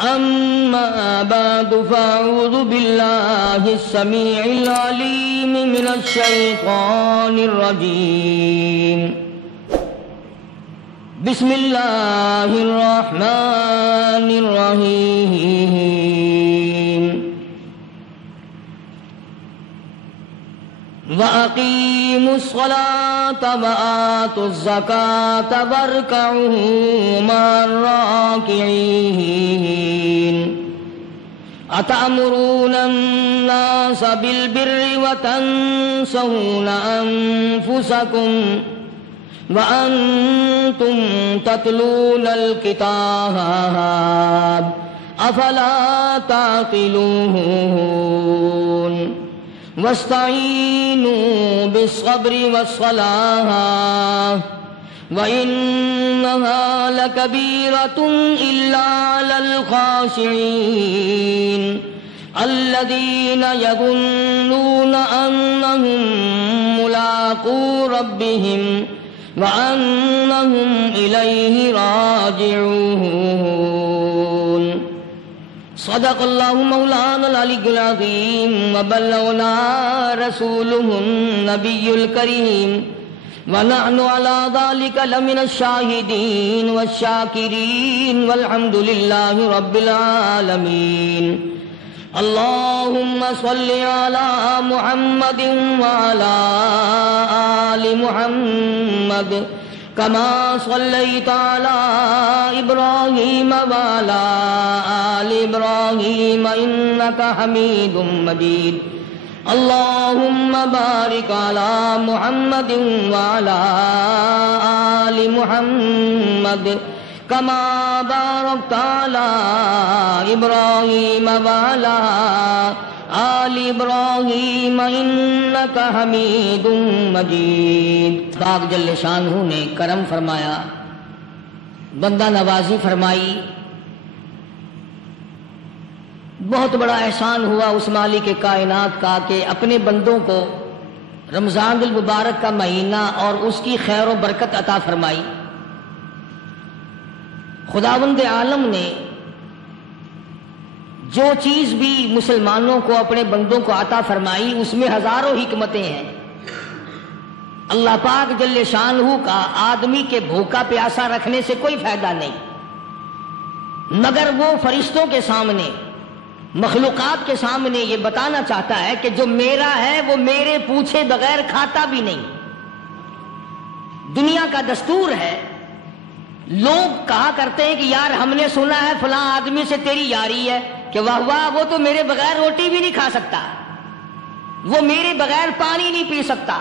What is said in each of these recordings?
أما بعد فأعوذ بالله السميع العليم من الشيطان الرجيم. بسم الله الرحمن الرحيم. وأقيموا الصلاة وآتوا الزكاة واركعوا مع الراكعين. أتأمرون الناس بالبر وتنسون أنفسكم وأنتم تتلون الكتاب أفلا تعقلون. واستعينوا بالصبر والصلاة وإنها لكبيرة إلا على الخاشعين الذين يظنون أنهم ملاقو ربهم وأنهم إليه راجعون. صدق اللہ مولانا العلی العظیم وبلغنا رسوله النبی الکریم ونحن على ذلك لمن الشاہدین والشاکرین والحمد للہ رب العالمین. اللهم صل على محمد وعلى آل محمد كما صليت على إبراهيم وعلى آل إبراهيم إنك حميد مجيد. اللهم بارك على محمد وعلى آل محمد كما باركت على إبراهيم وعلى آل ابراہیم انک حمید مجید. پاک جل شانہ نے کرم فرمایا، بندہ نوازی فرمائی، بہت بڑا احسان ہوا اس مالک کائنات کا کہ اپنے بندوں کو رمضان المبارک کا مہینہ اور اس کی خیر و برکت عطا فرمائی. خداوند عالم نے جو چیز بھی مسلمانوں کو اپنے بندوں کو عطا فرمائی اس میں ہزاروں حکمتیں ہیں. اللہ پاک جل شانہ کا آدمی کے بھوکا پیاسا رکھنے سے کوئی فائدہ نہیں، مگر وہ فرشتوں کے سامنے، مخلوقات کے سامنے یہ بتانا چاہتا ہے کہ جو میرا ہے وہ میرے پوچھے بغیر کھاتا بھی نہیں. دنیا کا دستور ہے، لوگ کہا کرتے ہیں کہ یار ہم نے سنا ہے فلاں آدمی سے تیری یاری ہے، کہ واہ واہ وہ تو میرے بغیر روٹی بھی نہیں کھا سکتا، وہ میرے بغیر پانی نہیں پی سکتا،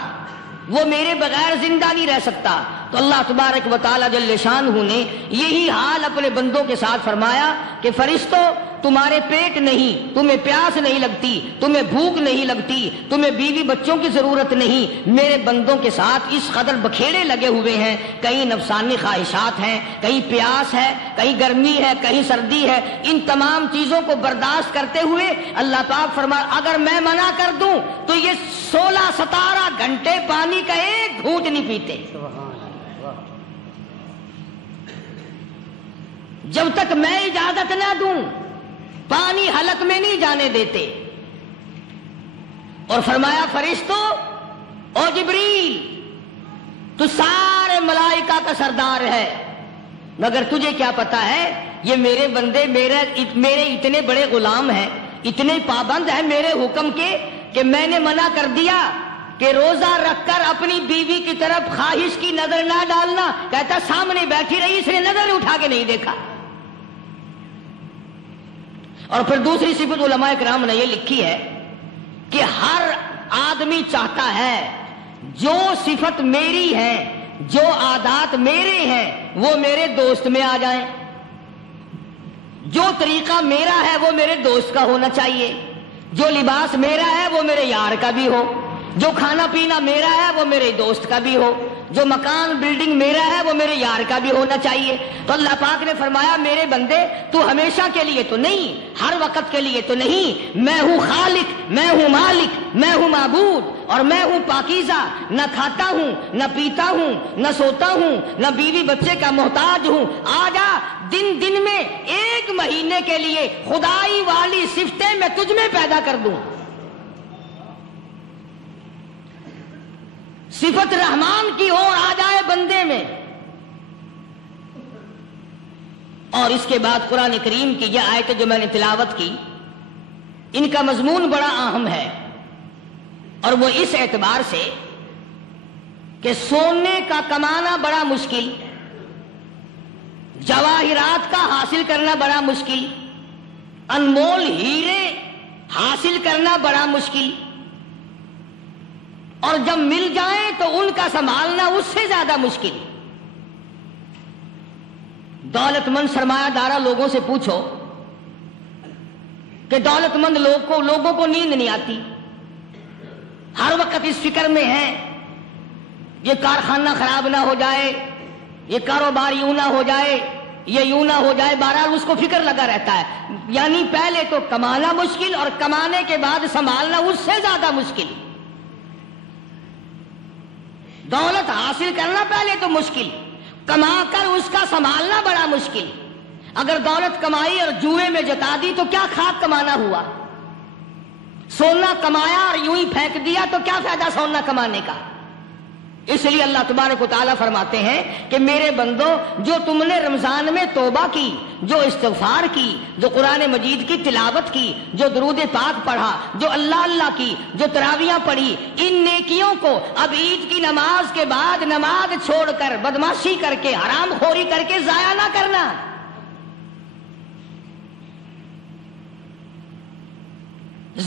وہ میرے بغیر زندہ نہیں رہ سکتا. تو اللہ تبارک و تعالی جل شانہ نے یہی حال اپنے بندوں کے ساتھ فرمایا کہ فرشتوں تمہارے پیٹ نہیں، تمہیں پیاس نہیں لگتی، تمہیں بھوک نہیں لگتی، تمہیں بیوی بچوں کی ضرورت نہیں، میرے بندوں کے ساتھ اس قدر بکھیڑے لگے ہوئے ہیں. کہیں نفسانی خواہشات ہیں، کہیں پیاس ہے، کہیں گرمی ہے، کہیں سردی ہے. ان تمام چیزوں کو برداشت کرتے ہوئے اللہ پاک فرمایا اگر میں منع کر دوں تو یہ 16-17 گھنٹے پانی کا ایک گھونٹ نہیں پیتے. جب تک میں اجازت نہ دوں پانی حلق میں نہیں جانے دیتے. اور فرمایا فرشتوں او جبریل تو سارے ملائکہ کا سردار ہے، مگر تجھے کیا پتا ہے یہ میرے بندے میرے اتنے بڑے غلام ہیں، اتنے پابند ہیں میرے حکم کے کہ میں نے منع کر دیا کہ روزہ رکھ کر اپنی بیوی کی طرف خواہش کی نظر نہ ڈالنا. کہتا سامنے بیٹھی رہی، اس نے نظر اٹھا کے نہیں دیکھا. اور پھر دوسری صفت علماء کرام نے یہ لکھی ہے کہ ہر آدمی چاہتا ہے جو صفت میری ہے، جو عادات میرے ہیں وہ میرے دوست میں آ جائیں، جو طریقہ میرا ہے وہ میرے دوست کا ہونا چاہیے، جو لباس میرا ہے وہ میرے یار کا بھی ہو، جو کھانا پینا میرا ہے وہ میرے دوست کا بھی ہو، جو مکان بلڈنگ میرا ہے وہ میرے یار کا بھی ہونا چاہیے. تو اللہ پاک نے فرمایا میرے بندے تو ہمیشہ کے لیے تو نہیں، ہر وقت کے لیے تو نہیں، میں ہوں خالق، میں ہوں مالک، میں ہوں معبود، اور میں ہوں پاکیزہ، نہ کھاتا ہوں، نہ پیتا ہوں، نہ سوتا ہوں، نہ بیوی بچے کا محتاج ہوں. آجا دن دن میں ایک مہینے کے لیے خدائی والی صفتیں میں تجھ میں پیدا کر دوں، صفت رحمان کی اور آ جائے بندے میں۔ اور اس کے بعد قرآن کریم کی یہ آیتیں جو میں نے تلاوت کی، ان کا مضمون بڑا اہم ہے، اور وہ اس اعتبار سے کہ سونے کا کمانا بڑا مشکل، جواہرات کا حاصل کرنا بڑا مشکل، انمول ہیرے حاصل کرنا بڑا مشکل، اور جب مل جائیں تو ان کا سنبھالنا اس سے زیادہ مشکل۔ دولت مند سرمایہ دارہ لوگوں سے پوچھو کہ دولت مند لوگوں کو نیند نہیں آتی، ہر وقت اس فکر میں ہے یہ کارخانہ خراب نہ ہو جائے، یہ کاروبار یوں نہ ہو جائے، یہ یوں نہ ہو جائے، بہرحال اس کو فکر لگا رہتا ہے۔ یعنی پہلے تو کمانا مشکل اور کمانے کے بعد سنبھالنا اس سے زیادہ مشکل۔ دولت حاصل کرنا پہلے تو مشکل، کما کر اس کا سنبھالنا بڑا مشکل۔ اگر دولت کمائی اور جوئے میں جتا دی تو کیا خاک کمانا ہوا؟ سونا کمایا اور یوں ہی پھینک دیا تو کیا فائدہ سونا کمانے کا؟ اس لیے اللہ تبارک و تعالیٰ فرماتے ہیں کہ میرے بندو، جو تم نے رمضان میں توبہ کی، جو استغفار کی، جو قرآن مجید کی تلاوت کی، جو درود پاک پڑھا، جو اللہ اللہ کی، جو تراویاں پڑھی، ان نیکیوں کو اب عید کی نماز کے بعد نماز چھوڑ کر، بدماشی کر کے، حرام خوری کر کے ضائع نہ کرنا۔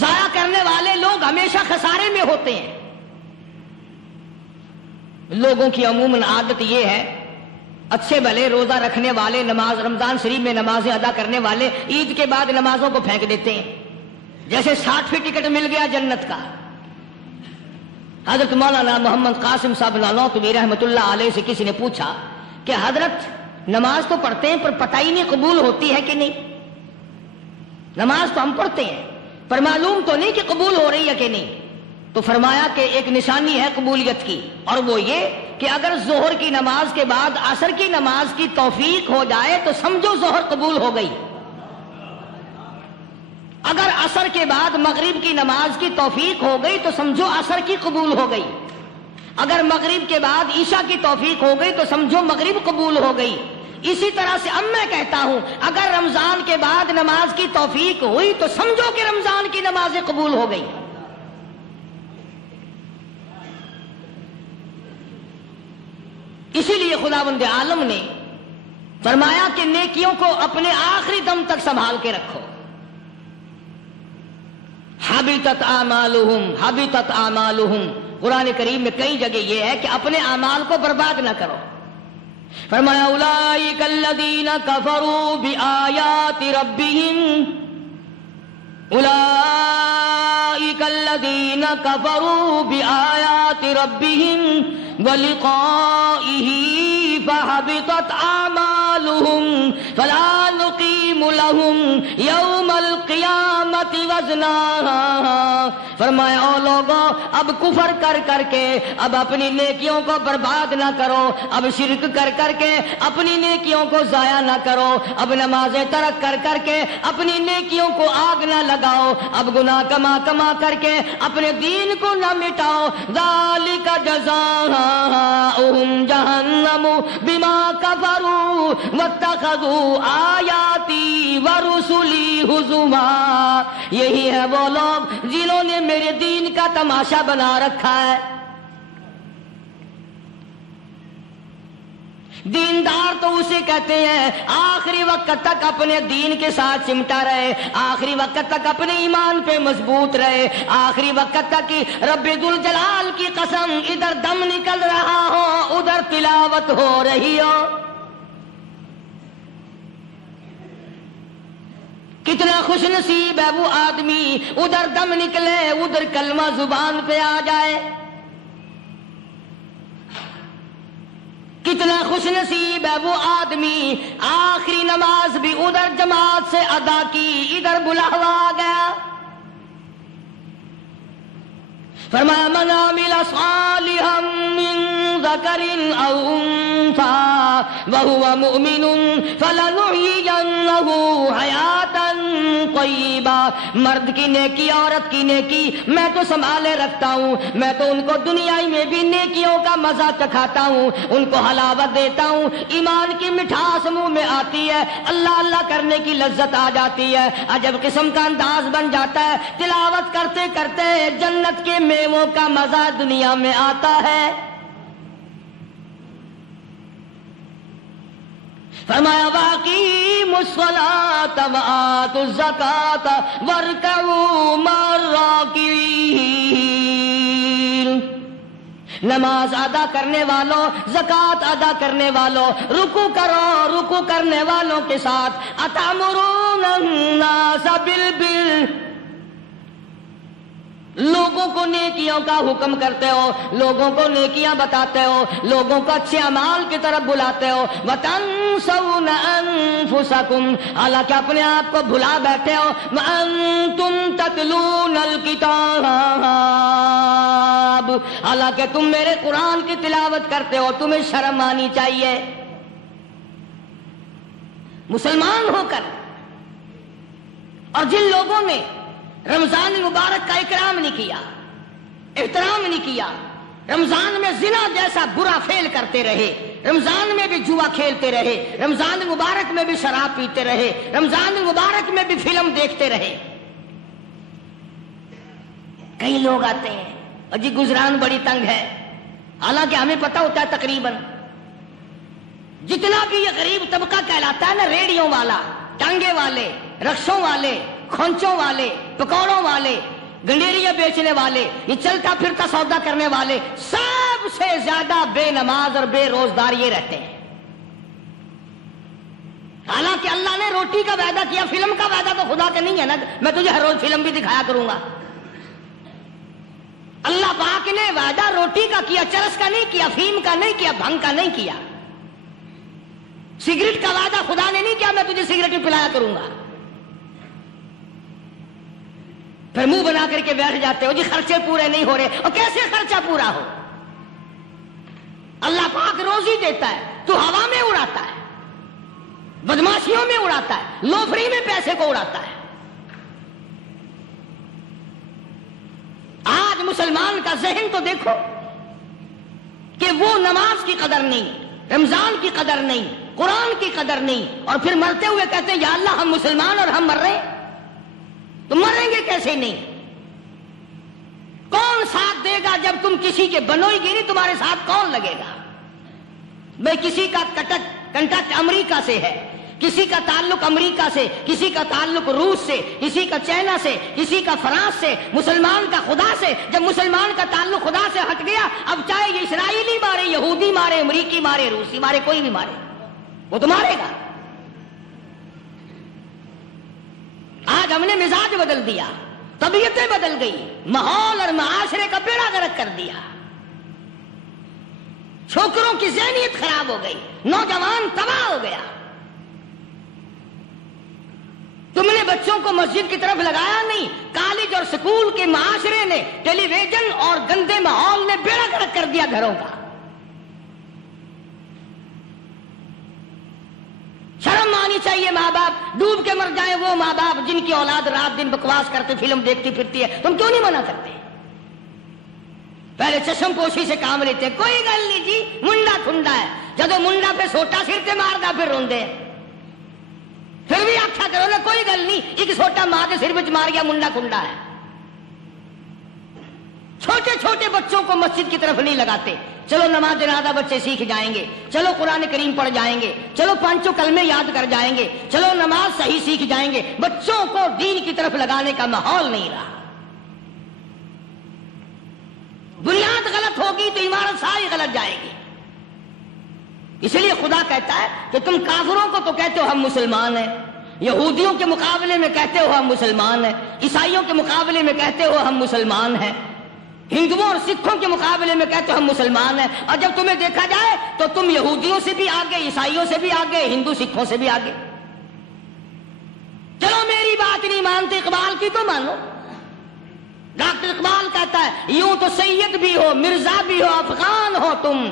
ضائع کرنے والے لوگ ہمیشہ خسارے میں ہوتے ہیں۔ لوگوں کی عموماً عادت یہ ہے، اچھے بھلے روزہ رکھنے والے، نماز رمضان شریف میں نمازیں ادا کرنے والے عید کے بعد نمازوں کو پھینک دیتے ہیں، جیسے 60 ٹکٹ مل گیا جنت کا۔ حضرت مولانا محمد قاسم صاحب نانوتوی رحمۃ اللہ علیہ سے کسی نے پوچھا کہ حضرت نماز تو پڑھتے ہیں پر پتہ ہی نہیں قبول ہوتی ہے کہ نہیں؟ نماز تو ہم پڑھتے ہیں پر معلوم تو نہیں کہ قبول ہو رہی ہے کہ نہیں۔ تو فرمایا کہ ایک نشانی ہے قبولیت کی، اور وہ یہ کہ اگر ظہر کی نماز کے بعد عصر کی نماز کی توفیق ہو جائے تو سمجھو ظہر قبول ہو گئی، اگر عصر کے بعد مغرب کی نماز کی توفیق ہو گئی تو سمجھو عصر کی قبول ہو گئی، اگر مغرب کے بعد عشاء کی توفیق ہو گئی تو سمجھو مغرب قبول ہو گئی۔ اسی طرح سے اب میں کہتا ہوں اگر رمضان کے بعد نماز کی توفیق ہوئی تو سمجھو کہ رمضان کی نمازیں قبول ہو گئی۔ اسی لیے خداوند عالم نے فرمایا کہ نیکیوں کو اپنے آخری دم تک سنبھال کے رکھو۔ حبطت اعمالہم، قرآن کریم میں کئی جگہ یہ ہے کہ اپنے اعمال کو برباد نہ کرو۔ فرمایا اولئک الذین کفروا بآیات ربہم، اولئک الذین کفروا بآیات ربہم ولقائہ فحبطت اعمالہم فلا نقیم لہم یوم القیامت وزنا۔ فرمایا او لوگوں، اب کفر کر کر کے اب اپنی نیکیوں کو برباد نہ کرو، اب شرک کر کر کے اپنی نیکیوں کو ضائع نہ کرو، اب نمازیں ترک کر کر کے اپنی نیکیوں کو آگ نہ لگاؤ، اب گناہ کما کما کر کے اپنے دین کو نہ مٹاؤ۔ ذالک جزاؤہم جہنم بما کفروا واتخذوا آیاتی ورسلی ہزوا۔ یہی ہے وہ لوگ جنہوں نے میرے دین کا تماشا بنا رکھا ہے۔ دیندار تو اسے کہتے ہیں آخری وقت تک اپنے دین کے ساتھ چمٹا رہے، آخری وقت تک اپنے ایمان پہ مضبوط رہے، آخری وقت تک رب ذوالجلال کی قسم ادھر دم نکل رہا ہو ادھر تلاوت ہو رہی ہو۔ کتنا خوش نصیب ہے وہ آدمی ادھر دم نکلے ادھر کلمہ زبان پہ آ جائے، کتنا خوش نصیب ہے وہ آدمی آخری نماز بھی ادھر جماعت سے ادا کی ادھر بلاوا آ گیا۔ فرمایا من عمل صالحا من ذکر او انثى وهو مؤمن فلنحيينه حیاتا طیبہ. مرد کی نیکی عورت کی نیکی میں تو سنبھالے رکھتا ہوں، میں تو ان کو دنیا میں بھی نیکیوں کا مزہ چکھاتا ہوں، ان کو حلاوت دیتا ہوں، ایمان کی مٹھاس منہ میں آتی ہے، اللہ اللہ کرنے کی لذت آ جاتی ہے، عجب قسم کا انداز بن جاتا ہے، تلاوت کرتے کرتے جنت کے میووں کا مزہ دنیا میں آتا ہے. فرمایا وَأَقِیمُوا الصَّلَاةَ وَآتُوا الزَّکَاةَ وَارْکَعُوا مَعَ الرَّاکعِینَ. نماز ادا کرنے والوں، زکوٰۃ ادا کرنے والوں، رکوع کرو، رکوع کرنے والوں کے ساتھ. أَتَأْمُرُونَ النَّاسَ بِالْبِرِّ، لوگوں کو نیکیوں کا حکم کرتے ہو، لوگوں کو نیکیاں بتاتے ہو، لوگوں کو اچھے اعمال کی طرف بلاتے ہو. وَتَنْسَوْنَ أَنفُسَكُمْ، حالانکہ اپنے آپ کو بھلا بیٹھے ہو. وَأَنْتُمْ تَتْلُونَ الْكِتَابَ، حالانکہ تم میرے قرآن کی تلاوت کرتے ہو. تمہیں شرم آنی چاہیے. مسلمان ہو کر اور جن لوگوں نے رمضان مبارک کا اکرام نہیں کیا، احترام نہیں کیا، رمضان میں زنا جیسا برا فعل کرتے رہے، رمضان میں بھی جوا کھیلتے رہے، رمضان مبارک میں بھی شراب پیتے رہے، رمضان مبارک میں بھی فلم دیکھتے رہے. کئی لوگ آتے ہیں اور جی گزران بڑی تنگ ہے، حالانکہ ہمیں پتہ ہوتا ہے تقریباً جتنا بھی یہ غریب طبقہ کہلاتا ہے نا، ریڑیوں والا، ٹانگے والے، رکشوں والے، کھونچوں والے، پکوڑوں والے، گنڈیریاں بیچنے والے، یہ چلتا پھرتا سودا کرنے والے، سب سے زیادہ بے نماز اور بے روزدار یہ رہتے ہیں. حالانکہ اللہ نے روٹی کا وعدہ کیا، فلم کا وعدہ تو خدا کا نہیں ہے نا، میں تجھے ہر روز فلم بھی دکھایا کروں گا. اللہ پاک نے وعدہ روٹی کا کیا، چرس کا نہیں کیا، فیم کا نہیں کیا، بھنگ کا نہیں کیا. سگریٹ کا وعدہ خدا نے نہیں کیا میں تجھے سگریٹ پلایا کروں گا. پھر منہ بنا کر کے بیٹھ جاتے ہو جی خرچے پورے نہیں ہو رہے. اور کیسے خرچہ پورا ہو؟ اللہ پاک روزی دیتا ہے، تو ہوا میں اڑاتا ہے، بدماشیوں میں اڑاتا ہے، لوفری میں پیسے کو اڑاتا ہے. آج مسلمان کا ذہن تو دیکھو کہ وہ نماز کی قدر نہیں، رمضان کی قدر نہیں، قرآن کی قدر نہیں، اور پھر مرتے ہوئے کہتے ہیں یا اللہ ہم مسلمان اور ہم مر رہے ہیں. تو مریں گے کیسے نہیں؟ کون ساتھ دے گا جب تم کسی کے بنوئی گی نہیں؟ تمہارے ساتھ کون لگے گا؟ میں کسی کا کنٹیکٹ امریکہ سے ہے، کسی کا تعلق امریکہ سے، کسی کا تعلق روس سے، کسی کا چائنا سے، کسی کا فرانس سے، مسلمان کا خدا سے. جب مسلمان کا تعلق خدا سے ہٹ گیا، اب چاہے یہ اسرائیلی مارے، یہودی مارے، امریکی مارے، روسی مارے، کوئی بھی مارے، وہ تو مارے گا. آج ہم نے مزاج بدل دیا، طبیعتیں بدل گئی، ماحول اور معاشرے کا بیڑا غرق کر دیا. چھوکروں کی ذہنیت خراب ہو گئی، نوجوان تباہ ہو گیا. تم نے بچوں کو مسجد کی طرف لگایا نہیں، کالج اور سکول کے معاشرے نے، ٹیلی ویژن اور گندے ماحول نے بیڑا غرق کر دیا گھروں کا. شرم آنی چاہیے. ماں باپ ڈوب کے مر جائیں، وہ ماں باپ جن کی اولاد رات دن بکواس کرتے فلم دیکھتی پھرتی ہے، تم کیوں نہیں منع کرتے؟ پہلے چشم پوشی سے کام لیتے، کوئی گل نہیں جی منڈا ٹھنڈا ہے. جدو منڈا پہ سوٹا سر تے ماردا پھر روندے، پھر بھی آخیا کرو نا کوئی گل نہیں، ایک سوٹا ماں کے سر وچ مار گیا، منڈا ٹھنڈا ہے. چھوٹے چھوٹے بچوں کو مسجد کی طرف نہیں لگاتے. چلو نماز جنازہ بچے سیکھ جائیں گے، چلو قرآن کریم پڑھ جائیں گے، چلو پانچوں کلمے یاد کر جائیں گے، چلو نماز صحیح سیکھ جائیں گے. بچوں کو دین کی طرف لگانے کا ماحول نہیں رہا. بنیاد غلط ہوگی تو عمارت ساری غلط جائے گی. اس لیے خدا کہتا ہے کہ تم کافروں کو تو کہتے ہو ہم مسلمان ہیں، یہودیوں کے مقابلے میں کہتے ہو ہم مسلمان ہیں، عیسائیوں کے مقابلے میں کہتے ہو ہم مسلمان ہیں، ہندوؤں اور سکھوں کے مقابلے میں کہتے ہو ہم مسلمان ہیں. اور جب تمہیں دیکھا جائے تو تم یہودیوں سے بھی آگے، عیسائیوں سے بھی آگے، ہندو سکھوں سے بھی آگے. چلو میری بات نہیں مانتے، اقبال کی تو مانو. ڈاکٹر اقبال کہتا ہے یوں تو سید بھی ہو، مرزا بھی ہو، افغان ہو تم،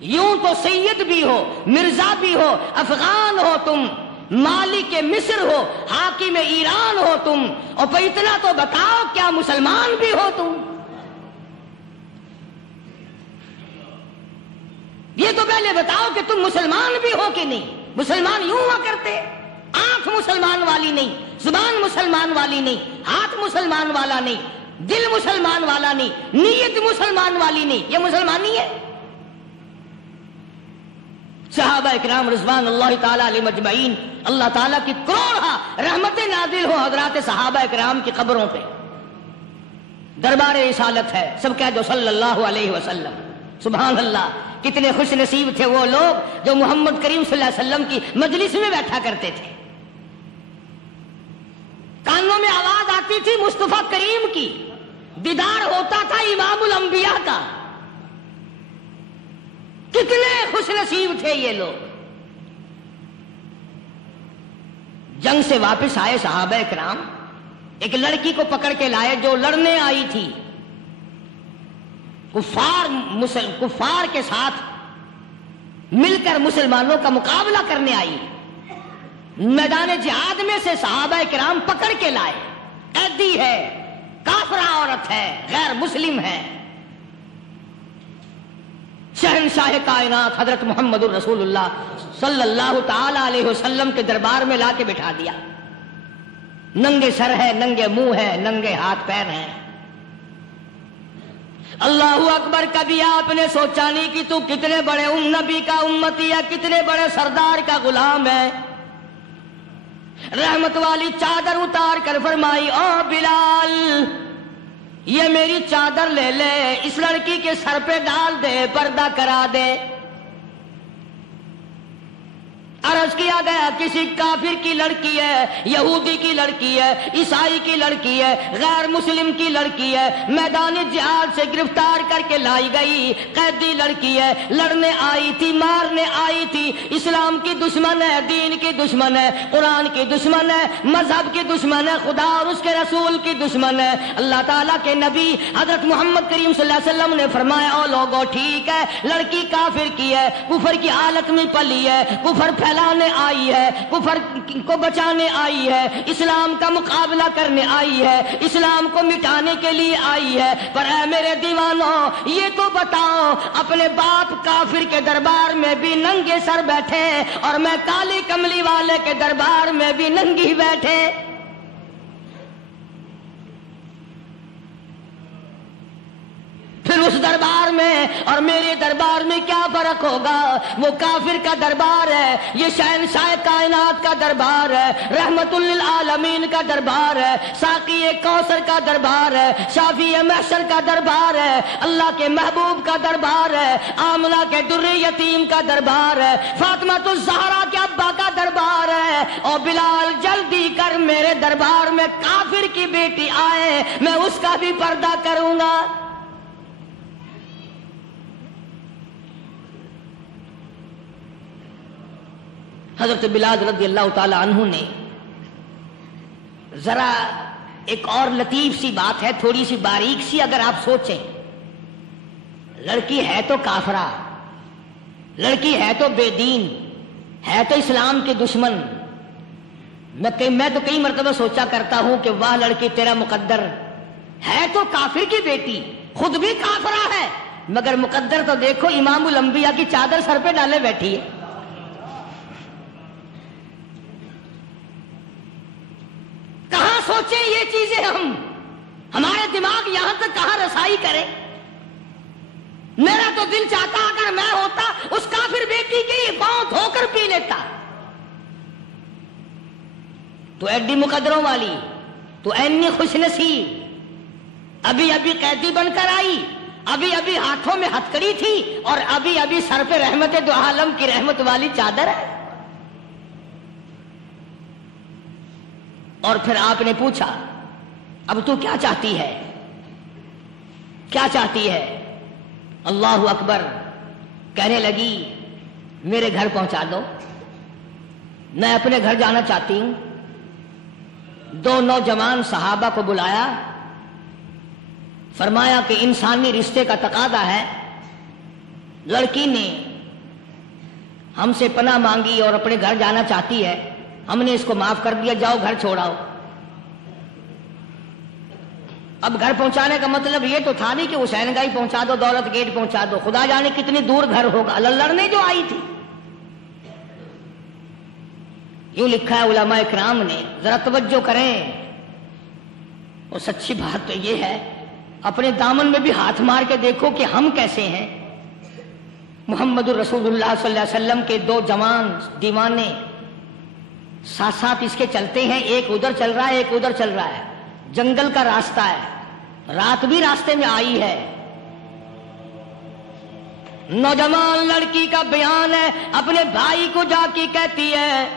یوں تو سید بھی ہو، مرزا بھی ہو، افغان ہو تم، مالک مصر ہو، حاکم ایران ہو تم، اور پھر اتنا تو بتاؤ کیا مسلمان بھی ہو تم؟ یہ تو پہلے بتاؤ کہ تم مسلمان بھی ہو کہ نہیں؟ مسلمان یوں ہوا کرتے، آنکھ مسلمان والی نہیں، زبان مسلمان والی نہیں، ہاتھ مسلمان والا نہیں، دل مسلمان والا نہیں، نیت مسلمان والی نہیں، یہ مسلمانی ہے؟ صحابہ اکرام رضوان اللہ تعالی علیہ مجمعین، اللہ تعالیٰ کی کروڑا رحمتیں نازل ہو حضرات صحابہ اکرام کی قبروں پہ، دربار رسالت ہے، سب کہہ دو صلی اللہ علیہ وسلم۔ سبحان اللہ، کتنے خوش نصیب تھے وہ لوگ جو محمد کریم صلی اللہ علیہ وسلم کی مجلس میں بیٹھا کرتے تھے، کانوں میں آواز آتی تھی مصطفیٰ کریم کی، دیدار ہوتا تھا امام الانبیاء کا، کتنے خوش نصیب تھے یہ لوگ۔ جنگ سے واپس آئے صحابہ اکرام، ایک لڑکی کو پکڑ کے لائے جو لڑنے آئی تھی، کفار کے ساتھ مل کر مسلمانوں کا مقابلہ کرنے آئی، میدان جہاد میں سے صحابہ کرام پکڑ کے لائے، قیدی ہے، کافرہ عورت ہے، غیر مسلم ہے، شہنشاہ کائنات حضرت محمد الرسول اللہ صلی اللہ تعالی علیہ وسلم کے دربار میں لا کے بٹھا دیا، ننگے سر ہے، ننگے منہ ہے، ننگے ہاتھ پیر ہیں۔ اللہ اکبر، کبھی آپ نے سوچا نہیں کہ تو کتنے بڑے نبی کا امتی ہے، کتنے بڑے سردار کا غلام ہے؟ رحمت والی چادر اتار کر فرمائی، او بلال یہ میری چادر لے لے، اس لڑکی کے سر پہ ڈال دے، پردہ کرا دے۔ عرض کیا گیا کسی کافر کی لڑکی ہے، یہودی کی لڑکی ہے، عیسائی کی لڑکی ہے، غیر مسلم کی لڑکی ہے، میدان جہاد سے گرفتار کر کے لائی گئی، قیدی لڑکی ہے، لڑنے آئی تھی، مارنے آئی تھی، اسلام کی دشمن ہے، دین کی دشمن ہے، قرآن کی دشمن ہے، مذہب کی دشمن ہے، خدا اور اس کے رسول کی دشمن ہے۔ اللہ تعالیٰ کے نبی حضرت محمد کریم صلی اللہ علیہ وسلم نے فرمایا، او لوگو ٹھیک ہے، لڑکی کافر کی ہے، کفر کی حالت میں پلی ہے، کفر پھیلانے آئی ہے، کفر کو بچانے آئی ہے، اسلام کا مقابلہ کرنے آئی ہے، اسلام کو مٹانے کے لیے آئی ہے، پر اے میرے دیوانوں یہ تو بتاؤ، اپنے باپ کافر کے دربار میں بھی ننگے سر بیٹھے اور میں کالی کملی والے کے دربار میں بھی ننگی بیٹھے، پھر اس دربار میں اور میرے دربار میں کیا فرق ہوگا؟ وہ کافر کا دربار ہے، یہ شہنشاہ کائنات کا دربار ہے، رحمت للعالمین کا دربار ہے، ساقی کوثر کا دربار ہے، شافی محشر کا دربار ہے، اللہ کے محبوب کا دربار ہے، آمنہ کے در یتیم کا دربار ہے، فاطمہ الزہرا کے ابا کا دربار ہے۔ اور بلال جلدی کر، میرے دربار میں کافر کی بیٹی آئے، میں اس کا بھی پردہ کروں گا۔ حضرت بلال رضی اللہ تعالی عنہ نے ذرا ایک اور لطیف سی بات ہے، تھوڑی سی باریک سی، اگر آپ سوچیں، لڑکی ہے تو کافرہ، لڑکی ہے تو بے دین، ہے تو اسلام کے دشمن، میں تو کئی مرتبہ سوچا کرتا ہوں کہ واہ لڑکی تیرا مقدر، ہے تو کافر کی بیٹی، خود بھی کافرہ ہے، مگر مقدر تو دیکھو، امام الانبیاء کی چادر سر پہ ڈالے بیٹھی ہے۔ کہاں سوچیں یہ چیزیں، ہمارے دماغ یہاں تک کہاں رسائی کرے؟ میرا تو دل چاہتا اگر میں ہوتا اس کافر بیٹی کے ہی پاؤں دھو کر پی لیتا۔ تو ایڈی مقدروں والی، تو اینی خوش نصیب، ابھی ابھی قیدی بن کر آئی، ابھی ابھی ہاتھوں میں ہتکڑی تھی، اور ابھی ابھی سر پہ رحمت دو عالم کی رحمت والی چادر ہے۔ اور پھر آپ نے پوچھا، اب تو کیا چاہتی ہے؟ کیا چاہتی ہے؟ اللہ اکبر، کہنے لگی میرے گھر پہنچا دو، میں اپنے گھر جانا چاہتی ہوں۔ دو نوجوان صحابہ کو بلایا، فرمایا کہ انسانی رشتے کا تقاضا ہے۔ لڑکی نے ہم سے پناہ مانگی اور اپنے گھر جانا چاہتی ہے، ہم نے اس کو معاف کر دیا، جاؤ گھر چھوڑاؤ۔ اب گھر پہنچانے کا مطلب یہ تو تھا نہیں کہ حسین گائی پہنچا دو، دولت گیٹ پہنچا دو، خدا جانے کتنی دور گھر ہوگا، لڑنے جو آئی تھی۔ یوں لکھا ہے علماء اکرام نے، ذرا توجہ کریں، اور سچی بات تو یہ ہے اپنے دامن میں بھی ہاتھ مار کے دیکھو کہ ہم کیسے ہیں۔ محمد الرسول اللہ صلی اللہ علیہ وسلم کے دو جوان دیوانے ساتھ ساتھ اس کے چلتے ہیں، ایک ادھر چل رہا ہے ایک ادھر چل رہا ہے، جنگل کا راستہ ہے، رات بھی راستے میں آئی ہے۔ نوجوان لڑکی کا بیان ہے، اپنے بھائی کو جا کے کہتی ہے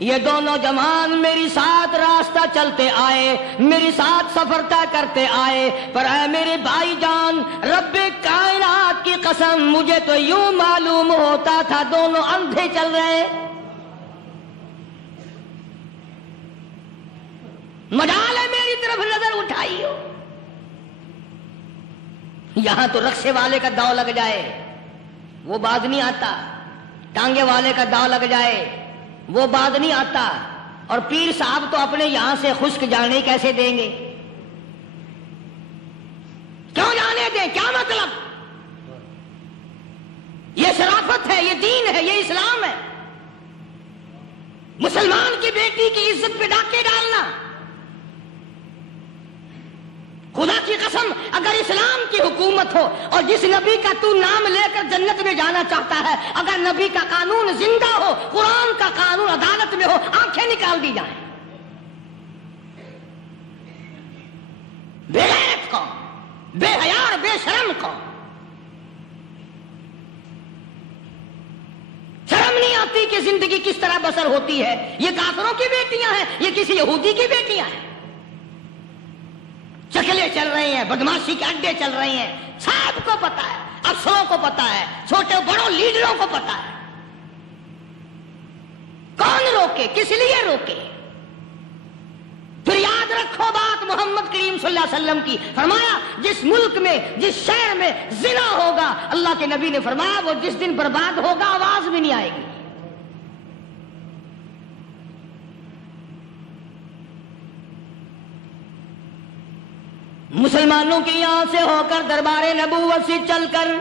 یہ دونوں جوان میری ساتھ راستہ چلتے آئے، میری ساتھ سفر طے کرتے آئے، پر اے میرے بھائی جان، رب کائنات کی قسم مجھے تو یوں معلوم ہوتا تھا دونوں اندھے چل رہے۔ مجال ہے میری طرف نظر اٹھائی ہو، یہاں تو رکشے والے کا داؤ لگ جائے وہ باز نہیں آتا، ٹانگے والے کا داؤ لگ جائے وہ باز نہیں آتا، اور پیر صاحب تو اپنے یہاں سے خشک جانے کیسے دیں گے؟ کیوں جانے دیں؟ کیا مطلب؟ یہ شرافت ہے، یہ دین ہے، یہ اسلام ہے۔ مسلمان کی بیٹی کی عزت پہ ڈاکے ڈالنا، خدا کی قسم اگر اسلام کی حکومت ہو اور جس نبی کا تو نام لے کر جنت میں جانا چاہتا ہے، اگر نبی کا قانون زندہ ہو، قرآن کا قانون عدالت میں ہو، آنکھیں نکال دی جائیں۔ بے غیرت قوم، بے حیا اور بے شرم قوم، شرم نہیں آتی کہ زندگی کس طرح بسر ہوتی ہے۔ یہ کافروں کی بیٹیاں ہیں، یہ کسی یہودی کی بیٹیاں ہیں، چکلے چل رہے ہیں، بدماشی کے اڈے چل رہے ہیں، سب کو پتا ہے، افسروں کو پتا ہے، چھوٹے بڑوں لیڈروں کو پتا ہے۔ کون روکے؟ کس لیے روکے؟ پھر یاد رکھو بات محمد کریم صلی اللہ علیہ وسلم کی، فرمایا جس ملک میں جس شہر میں زنا ہوگا، اللہ کے نبی نے فرمایا وہ جس دن برباد ہوگا آواز بھی نہیں آئے گی۔ مسلمانوں کے یہاں سے ہو کر دربار نبوت سے چل کر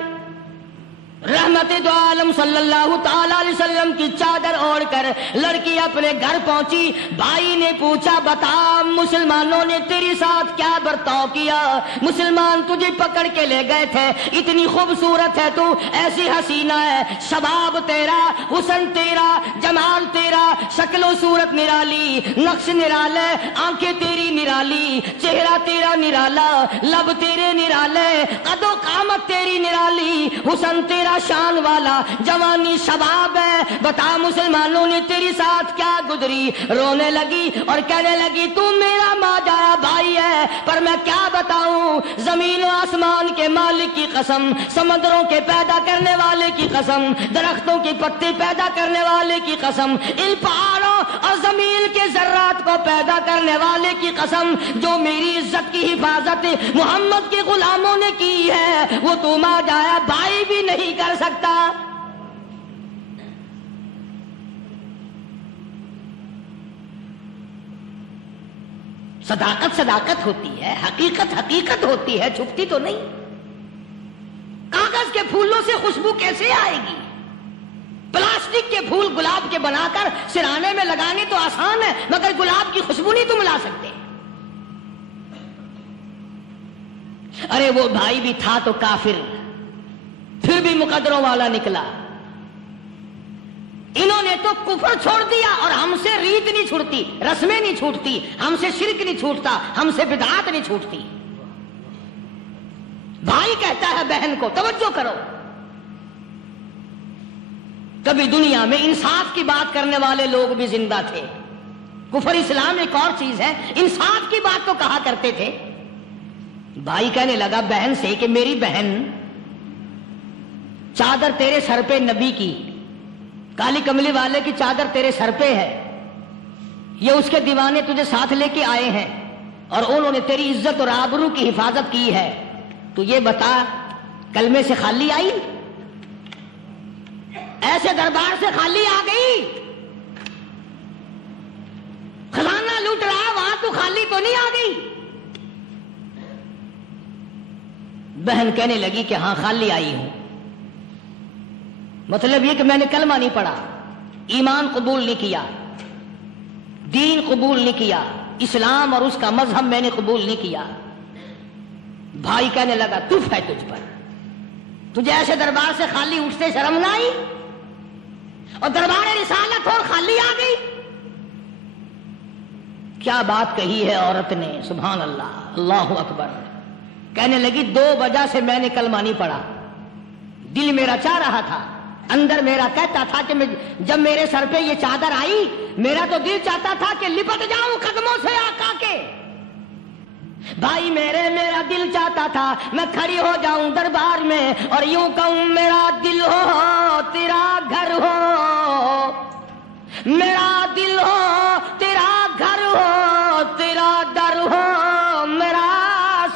رحمت دو عالم صلی اللہ تعالی علیہ وسلم کی چادر اوڑھ کر لڑکی اپنے گھر پہنچی۔ بھائی نے پوچھا بتا مسلمانوں نے تیرے ساتھ کیا برتاؤ کیا؟ مسلمان تجھے پکڑ کے لے گئے تھے، اتنی خوبصورت ہے تو، ایسی حسینہ ہے، شباب تیرا، حسن تیرا، جمال تیرا، شکل و صورت نرالی، نقش نرالے، آنکھیں تیری نرالی، چہرہ تیرا نرالا، لب تیرے نرالے، قد و قامت تیری نرالی، حسن تیرا شان والا، جوانی شباب ہے، بتا مسلمانوں نے تیری ساتھ کیا گزری؟ رونے لگی اور کہنے لگی تو میرا ماجا بھائی ہے، پر میں کیا بتاؤں، زمین و آسمان کے مالک کی قسم، سمندروں کے پیدا کرنے والے کی قسم، درختوں کے پتے پیدا کرنے والے کی قسم، ان پہاڑوں اور زمین کے ذرات کو پیدا کرنے والے کی قسم، جو میری عزت کی حفاظت محمد کے غلاموں نے کی ہے، وہ تو ماجا بھائی بھی نہیں کر سکتا۔ صداقت صداقت ہوتی ہے، حقیقت حقیقت ہوتی ہے، چھپتی تو نہیں۔ کاغذ کے پھولوں سے خوشبو کیسے آئے گی؟ پلاسٹک کے پھول گلاب کے بنا کر سرانے میں لگانے تو آسان ہے، مگر گلاب کی خوشبو نہیں تم لا سکتے۔ ارے وہ بھائی بھی تھا تو کافر، پھر بھی مقدروں والا نکلا۔ انہوں نے تو کفر چھوڑ دیا، اور ہم سے ریت نہیں چھوٹتی، رسمیں نہیں چھوٹتی، ہم سے شرک نہیں چھوٹتا، ہم سے بدعات نہیں چھوٹتی۔ بھائی کہتا ہے بہن کو، توجہ کرو، کبھی دنیا میں انصاف کی بات کرنے والے لوگ بھی زندہ تھے۔ کفر اسلام ایک اور چیز ہے، انصاف کی بات تو کہا کرتے تھے۔ بھائی کہنے لگا بہن سے کہ میری بہن، چادر تیرے سر پہ نبی کی، کالی کملی والے کی چادر تیرے سر پہ ہے، یہ اس کے دیوانے تجھے ساتھ لے کے آئے ہیں اور انہوں نے تیری عزت اور آبرو کی حفاظت کی ہے، تو یہ بتا کلمے سے خالی آئی؟ ایسے دربار سے خالی آ گئی، خزانہ لوٹ رہا، وہاں تو خالی تو نہیں آ گئی؟ بہن کہنے لگی کہ ہاں خالی آئی ہوں، مطلب یہ کہ میں نے کلمہ نہیں پڑھا، ایمان قبول نہیں کیا، دین قبول نہیں کیا، اسلام اور اس کا مذہب میں نے قبول نہیں کیا۔ بھائی کہنے لگا تف ہے تجھ پر، تجھے ایسے دربار سے خالی اٹھتے شرم نہ آئی؟ اور دربار رسالت اور خالی آ گئی؟ کیا بات کہی ہے عورت نے، سبحان اللہ، اللہ اکبر۔ کہنے لگی 2 وجہ سے میں نے کلمہ نہیں پڑھا، دل میرا چاہ رہا تھا، اندر میرا کہتا تھا کہ جب میرے سر پہ یہ چادر آئی میرا تو دل چاہتا تھا کہ لپٹ جاؤں قدموں سے آقا کے۔ بھائی میرا دل چاہتا تھا میں کھڑی ہو جاؤں دربار میں اور یوں کہوں میرا دل ہو تیرا گھر ہو، میرا دل ہو تیرا گھر ہو، تیرا در ہو میرا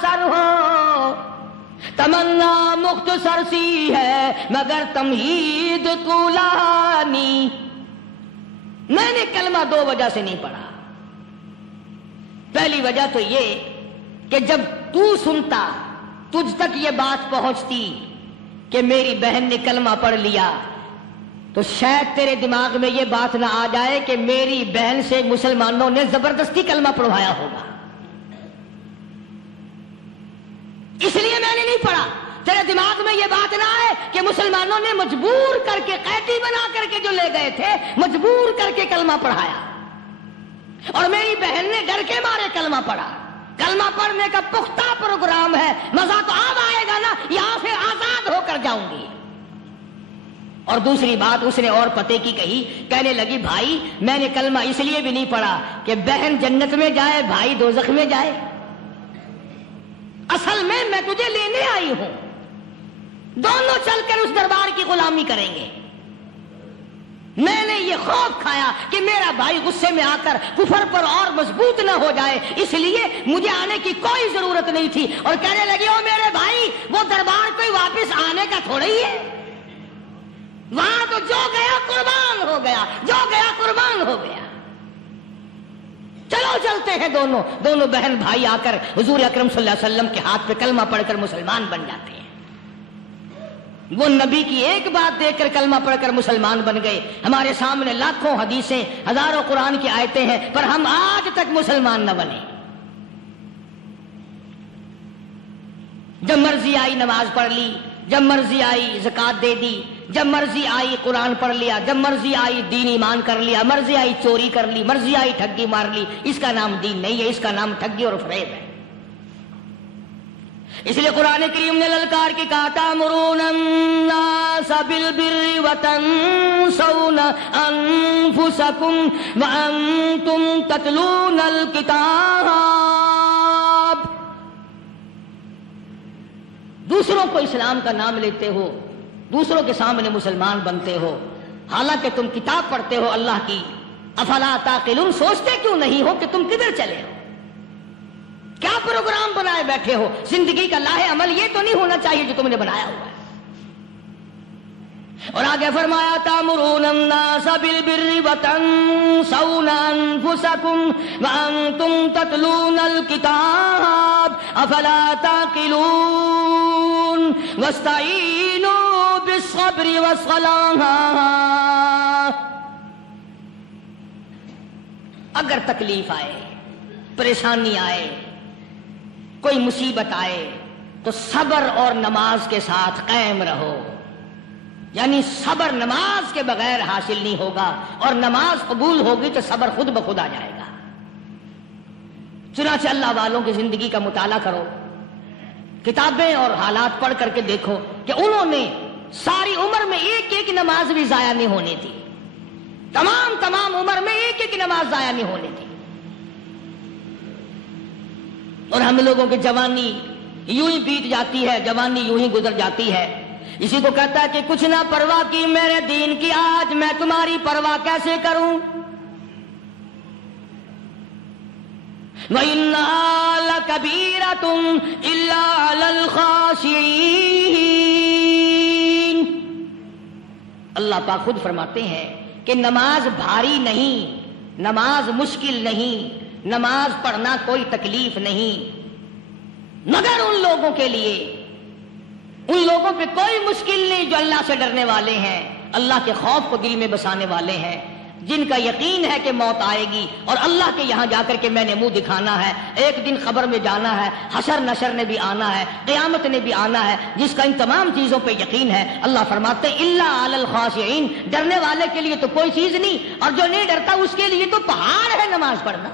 سر ہو، تمنا مختصر سی ہے مگر تمہید طولانی۔ میں نے کلمہ 2 وجہ سے نہیں پڑھا۔ پہلی وجہ تو یہ کہ جب تو سنتا، تجھ تک یہ بات پہنچتی کہ میری بہن نے کلمہ پڑھ لیا، تو شاید تیرے دماغ میں یہ بات نہ آ جائے کہ میری بہن سے مسلمانوں نے زبردستی کلمہ پڑھوایا ہوگا، اس لیے میں نے نہیں پڑھا۔ تیرے دماغ میں یہ بات نہ آئے کہ مسلمانوں نے مجبور کر کے، قیدی بنا کر کے جو لے گئے تھے، مجبور کر کے کلمہ پڑھایا، اور میری بہن نے ڈر کے مارے کلمہ پڑھا۔ کلمہ پڑھنے کا پختہ پروگرام ہے، مزہ تو اب آئے گا نا، یہاں سے آزاد ہو کر جاؤں گی۔ اور دوسری بات اس نے اور پتے کی کہی، کہنے لگی بھائی میں نے کلمہ اس لیے بھی نہیں پڑھا کہ بہن جنت میں جائے بھائی دوزخ میں جائے، اصل میں تجھے لینے آئی ہوں، دونوں چل کر اس دربار کی غلامی کریں گے۔ میں نے یہ خوف کھایا کہ میرا بھائی غصے میں آ کر کفر پر اور مضبوط نہ ہو جائے، اس لیے مجھے آنے کی کوئی ضرورت نہیں تھی۔ اور کہنے لگی او میرے بھائی وہ دربار کوئی واپس آنے کا تھوڑا ہی ہے، وہاں تو جو گیا قربان ہو گیا، جو گیا قربان ہو گیا۔ چلو چلتے ہیں دونوں بہن بھائی آ کر حضور اکرم صلی اللہ علیہ وسلم کے ہاتھ پہ کلمہ پڑھ کر مسلمان بن جاتے ہیں۔ وہ نبی کی ایک بات دیکھ کر کلمہ پڑھ کر مسلمان بن گئے۔ ہمارے سامنے لاکھوں حدیثیں، ہزاروں قرآن کی آیتیں ہیں، پر ہم آج تک مسلمان نہ بنے۔ جب مرضی آئی نماز پڑھ لی، جب مرضی آئی زکات دے دی، جب مرضی آئی قرآن پڑھ لیا، جب مرضی آئی دین ایمان کر لیا، مرضی آئی چوری کر لی، مرضی آئی ٹھگی مار لی۔ اس کا نام دین نہیں ہے، اس کا نام ٹھگی اور فریب ہے۔ اس لیے قرآن کریم نے للکار کے کہا تأمرون الناس بالبر وتنسون انفسکم وانتم تتلون الکتاب۔ دوسروں کو اسلام کا نام لیتے ہو، دوسروں کے سامنے مسلمان بنتے ہو، حالانکہ تم کتاب پڑھتے ہو اللہ کی۔ افلا تعقلون، سوچتے کیوں نہیں ہو کہ تم کدھر چلے ہو؟ کیا پروگرام بنائے بیٹھے ہو؟ زندگی کا لاہ عمل یہ تو نہیں ہونا چاہیے جو تم نے بنایا ہوا ہے۔ اور آگے فرمایا تأمرون الناس بالبر وتنسون انفسکم وانتم تتلون الکتاب افلا تعقلون واستعینوا بالصبر والصلاة۔ اگر تکلیف آئے، پریشانی آئے، کوئی مصیبت آئے تو صبر اور نماز کے ساتھ قائم رہو۔ یعنی صبر نماز کے بغیر حاصل نہیں ہوگا، اور نماز قبول ہوگی تو صبر خود بخود آ جائے گا۔ چنانچہ اللہ والوں کی زندگی کا مطالعہ کرو، کتابیں اور حالات پڑھ کر کے دیکھو کہ انہوں نے ساری عمر میں ایک ایک نماز بھی ضائع نہیں ہونے دی، تمام عمر میں ایک ایک نماز ضائع نہیں ہونے دی۔ اور ہم لوگوں کی جوانی یوں ہی بیت جاتی ہے، جوانی یوں ہی گزر جاتی ہے۔ اسی کو کہتا ہے کہ کچھ نہ پرواہ کی میرے دین کی، آج میں تمہاری پرواہ کیسے کروں؟ وَإِنَّهَا لَكَبِيرَةٌ إِلَّا عَلَى الْخَاشِعِينَ۔ اللہ پاک خود فرماتے ہیں کہ نماز بھاری نہیں، نماز مشکل نہیں، نماز پڑھنا کوئی تکلیف نہیں، مگر ان لوگوں کے لیے، ان لوگوں پہ کوئی مشکل نہیں جو اللہ سے ڈرنے والے ہیں، اللہ کے خوف کو دل میں بسانے والے ہیں، جن کا یقین ہے کہ موت آئے گی اور اللہ کے یہاں جا کر کے میں نے منہ دکھانا ہے، ایک دن قبر میں جانا ہے، حشر نشر نے بھی آنا ہے، قیامت نے بھی آنا ہے، جس کا ان تمام چیزوں پہ یقین ہے۔ اللہ فرماتے ہیں الا علی الخاشعین، ڈرنے والے کے لیے تو کوئی چیز نہیں، اور جو نہیں ڈرتا اس کے لیے تو پہاڑ ہے نماز پڑھنا۔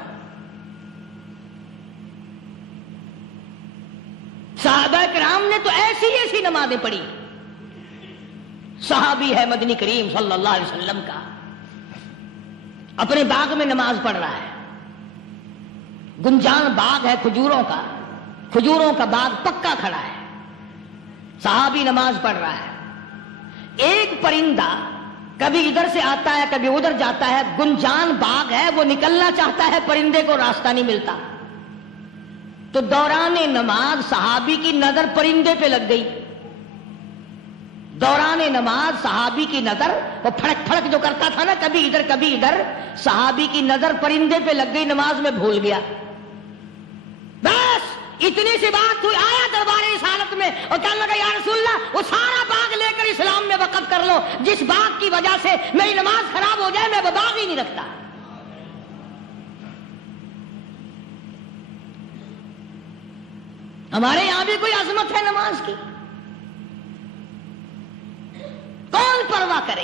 صحابہ کرام نے تو ایسی ایسی نمازیں پڑھی۔ صحابی ہے مدنی کریم صلی اللہ علیہ وسلم کا، اپنے باغ میں نماز پڑھ رہا ہے، گنجان باغ ہے کھجوروں کا، کھجوروں کا باغ پکا کھڑا ہے، صحابی نماز پڑھ رہا ہے، ایک پرندہ کبھی ادھر سے آتا ہے کبھی ادھر جاتا ہے، گنجان باغ ہے، وہ نکلنا چاہتا ہے، پرندے کو راستہ نہیں ملتا، تو دوران نماز صحابی کی نظر پرندے پہ لگ گئی، دوران نماز صحابی کی نظر، وہ پھڑک پھڑک جو کرتا تھا نا کبھی ادھر کبھی ادھر، صحابی کی نظر پرندے پہ لگ گئی، نماز میں بھول گیا۔ بس اتنی سی بات ہوئی، آیا دربار رسالت میں اور کہنے لگا یا رسول اللہ وہ سارا باغ لے کر اسلام میں وقف کر لو، جس باغ کی وجہ سے میری نماز خراب ہو جائے میں وہ باغ ہی نہیں رکھتا۔ ہمارے یہاں بھی کوئی عظمت ہے نماز کی، کون پرواہ کرے؟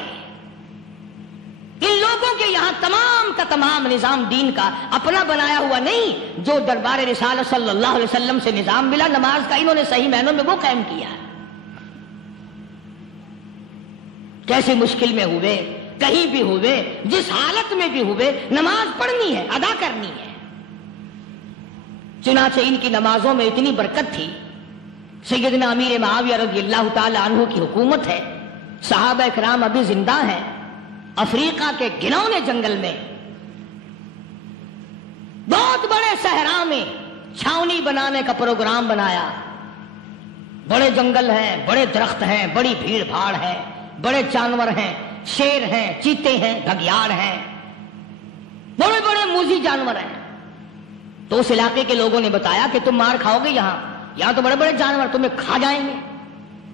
ان لوگوں کے یہاں تمام کا تمام نظام دین کا اپنا بنایا ہوا نہیں، جو دربار رسالت صلی اللہ علیہ وسلم سے نظام ملا نماز کا، انہوں نے صحیح معنوں میں وہ قائم کیا۔ کیسی مشکل میں ہوئے، کہیں بھی ہوئے، جس حالت میں بھی ہوئے، نماز پڑھنی ہے، ادا کرنی ہے۔ چنانچہ ان کی نمازوں میں اتنی برکت تھی، سیدنا امیر معاویہ رضی اللہ تعالی عنہ کی حکومت ہے، صحابہ کرام ابھی زندہ ہیں، افریقہ کے گھنونے جنگل میں بہت بڑے صحرا میں چھاونی بنانے کا پروگرام بنایا، بڑے جنگل ہیں، بڑے درخت ہیں، بڑی بھیڑ بھاڑ ہے، بڑے جانور ہیں، شیر ہیں، چیتے ہیں، گھگیاڑ ہیں، بڑے بڑے موذی جانور ہیں۔ تو اس علاقے کے لوگوں نے بتایا کہ تم مار کھاؤ گے، یہاں تو بڑے بڑے جانور تمہیں کھا جائیں گے،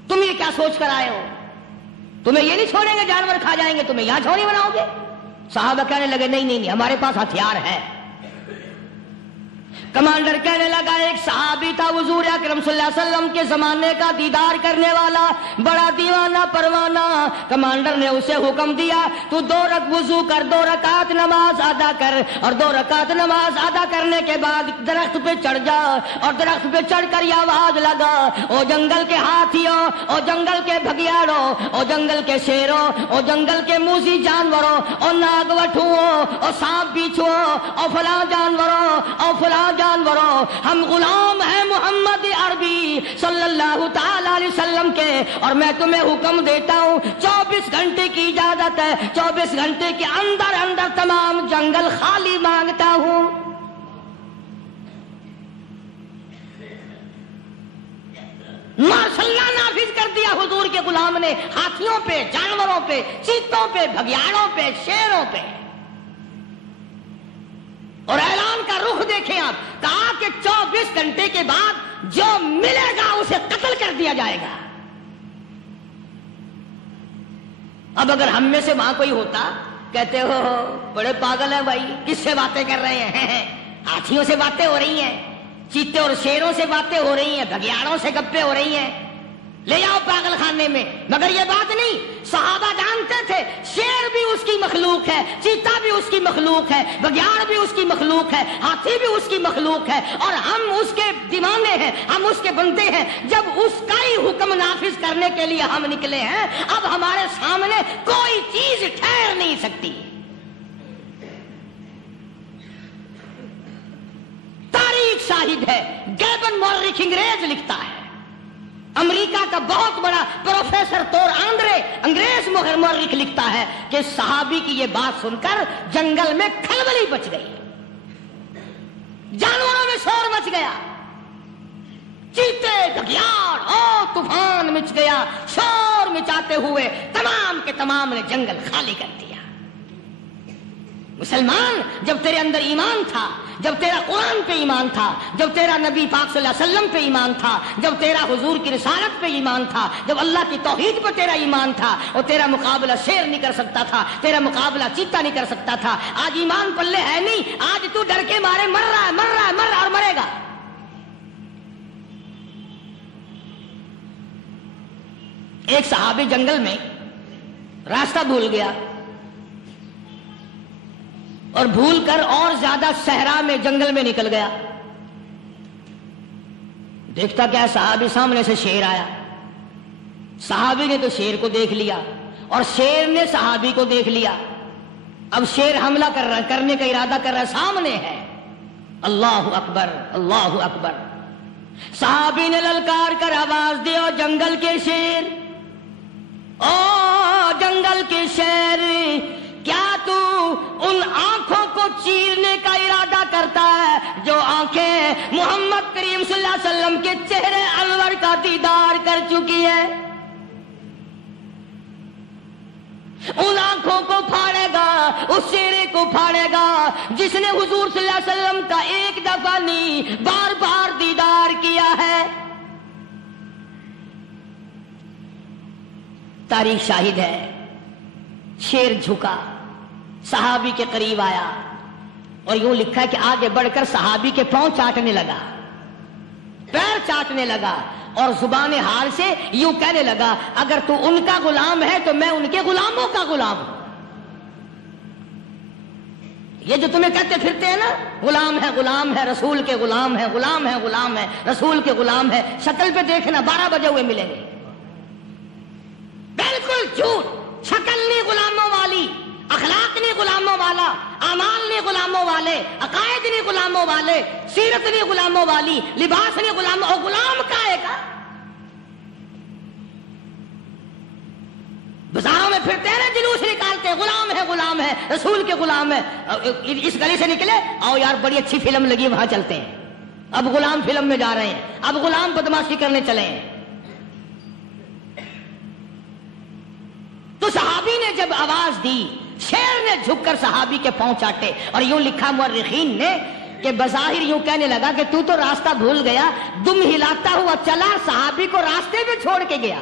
تم یہ کیا سوچ کر آئے ہو؟ تمہیں یہ نہیں چھوڑیں گے، جانور کھا جائیں گے، تمہیں یہاں چھوڑی بناؤ گے؟ صحابہ کہنے لگے نہیں ہمارے پاس ہتھیار ہے۔ کمانڈر کہنے لگا، ایک صحابی تھا حضور اکرم صلی اللہ علیہ وسلم کے زمانے کا دیدار کرنے والا، بڑا دیوانہ پروانہ، کمانڈر نے اسے حکم دیا تو 2 رکعت وضو کر، 2 رکعت نماز ادا کر، اور 2 رکعت نماز ادا کرنے کے بعد درخت پہ چڑھ جا، اور درخت پہ چڑھ کر یہ آواز لگا، او جنگل کے ہاتھیوں، او جنگل کے بھگیاڑوں، او جنگل کے شیروں، او جنگل کے موذی جانوروں، او ناگوٹھوں، او سانپ بیچھوں، او فلاں جانوروں، او فلاں جانوروں، ہم غلام ہیں محمد عربی صلی اللہ تعالی علیہ وسلم کے، اور میں تمہیں حکم دیتا ہوں 24 گھنٹے کی اجازت ہے، 24 گھنٹے کے اندر اندر تمام جنگل خالی مانگتا ہوں۔ ماشاءاللہ نافذ کر دیا حضور کے غلام نے، ہاتھیوں پہ، جانوروں پہ، چیتوں پہ، بھگیاڑوں پہ، شیروں پہ، اور اعلان کا رخ دیکھیں آپ، کہا کہ 24 گھنٹے کے بعد جو ملے گا اسے قتل کر دیا جائے گا۔ اب اگر ہم میں سے وہاں کوئی ہوتا، کہتے ہو بڑے پاگل ہیں بھائی، کس سے باتیں کر رہے ہیں؟ ہاتھیوں سے باتیں ہو رہی ہیں، چیتے اور شیروں سے باتیں ہو رہی ہیں، بھگیاڑوں سے گپیں ہو رہی ہیں، لے جاؤ پاگل خانے میں۔ مگر یہ بات نہیں، صحابہ جانتے تھے شیر بھی اس کی مخلوق ہے، چیتا بھی اس کی مخلوق ہے، بگیاڑ بھی اس کی مخلوق ہے، ہاتھی بھی اس کی مخلوق ہے، اور ہم اس کے دیوانے ہیں، ہم اس کے بندے ہیں۔ جب اس کا ہی حکم نافذ کرنے کے لیے ہم نکلے ہیں، اب ہمارے سامنے کوئی چیز ٹھہر نہیں سکتی۔ تاریخ شاہد ہے، گیبن مورخ انگریز لکھتا ہے، امریکہ کا بہت بڑا پروفیسر تور آندرے انگریز مورخ لکھتا ہے کہ صحابی کی یہ بات سن کر جنگل میں کھلبلی مچ گئی، جانوروں میں شور مچ گیا، چیتے بگیاڑ اور طوفان مچ گیا، شور مچاتے ہوئے تمام کے تمام نے جنگل خالی کر دیا۔ مسلمان، جب تیرے اندر ایمان تھا، جب تیرا قرآن پہ ایمان تھا، جب تیرا نبی پاک صلی اللہ علیہ وسلم پہ ایمان تھا، جب تیرا حضور کی رسالت پہ ایمان تھا، جب اللہ کی توحید پہ تیرا ایمان تھا، اور تیرا مقابلہ شیر نہیں کر سکتا تھا، تیرا مقابلہ چیتا نہیں کر سکتا تھا۔ آج ایمان پلے ہے نہیں، آج تو ڈر کے مارے مر رہا ہے، مر رہا ہے، مر رہا اور مرے گا۔ ایک صحابی جنگل میں راستہ بھول گیا اور بھول کر اور زیادہ صحرا میں جنگل میں نکل گیا۔ دیکھتا کیا، صحابی سامنے سے شیر آیا۔ صحابی نے تو شیر کو دیکھ لیا اور شیر نے صحابی کو دیکھ لیا۔ اب شیر حملہ کر رہا، کرنے کا ارادہ کر رہا، سامنے ہے۔ اللہ اکبر، اللہ اکبر۔ صحابی نے للکار کر آواز دی، او جنگل کے شیر، او جنگل کے شیر، کیا تو ان آنکھوں کو چیرنے کا ارادہ کرتا ہے جو آنکھیں محمد کریم صلی اللہ علیہ وسلم کے چہرے انور کا دیدار کر چکی ہے؟ ان آنکھوں کو پھاڑے گا، اس چہرے کو پھاڑے گا جس نے حضور صلی اللہ علیہ وسلم کا ایک دفعہ نہیں بار بار دیدار کیا ہے۔ تاریخ شاہد ہے، شیر جھکا، صحابی کے قریب آیا اور یوں لکھا ہے کہ آگے بڑھ کر صحابی کے پاؤں چاٹنے لگا، پیر چاٹنے لگا اور زبان حال سے یوں کہنے لگا، اگر تو ان کا غلام ہے تو میں ان کے غلاموں کا غلام ہوں۔ یہ جو تمہیں کہتے پھرتے ہیں نا، غلام ہے، رسول کے غلام ہے، غلام ہے، رسول کے غلام ہے، شکل پہ دیکھنا 12 بجے ہوئے ملیں گے۔ بالکل جھوٹ، شکل نہیں غلاموں والی، اخلاق نہیں غلاموں والا، اعمال نہیں غلاموں والے، عقائد نہیں غلاموں والے، سیرت نہیں غلاموں والی، لباس نہیں غلاموں، اور غلام کائے کا؟ بازاروں میں پھرتے ہیں نا، جلوس نکالتے ہیں، غلام ہے، رسول کے غلام ہے۔ اس گلی سے نکلے، آؤ یار بڑی اچھی فلم لگی، وہاں چلتے ہیں۔ اب غلام فلم میں جا رہے ہیں، اب غلام بدماشی کرنے چلے ہیں۔ تو صحابی نے جب آواز دی، شیر نے جھک کر صحابی کے پاؤں چاٹے، اور یوں لکھا مورخین نے کہ بظاہر یوں کہنے لگا کہ تو راستہ بھول گیا، دم ہلاتا ہوا چلا، صحابی کو راستے میں چھوڑ کے گیا۔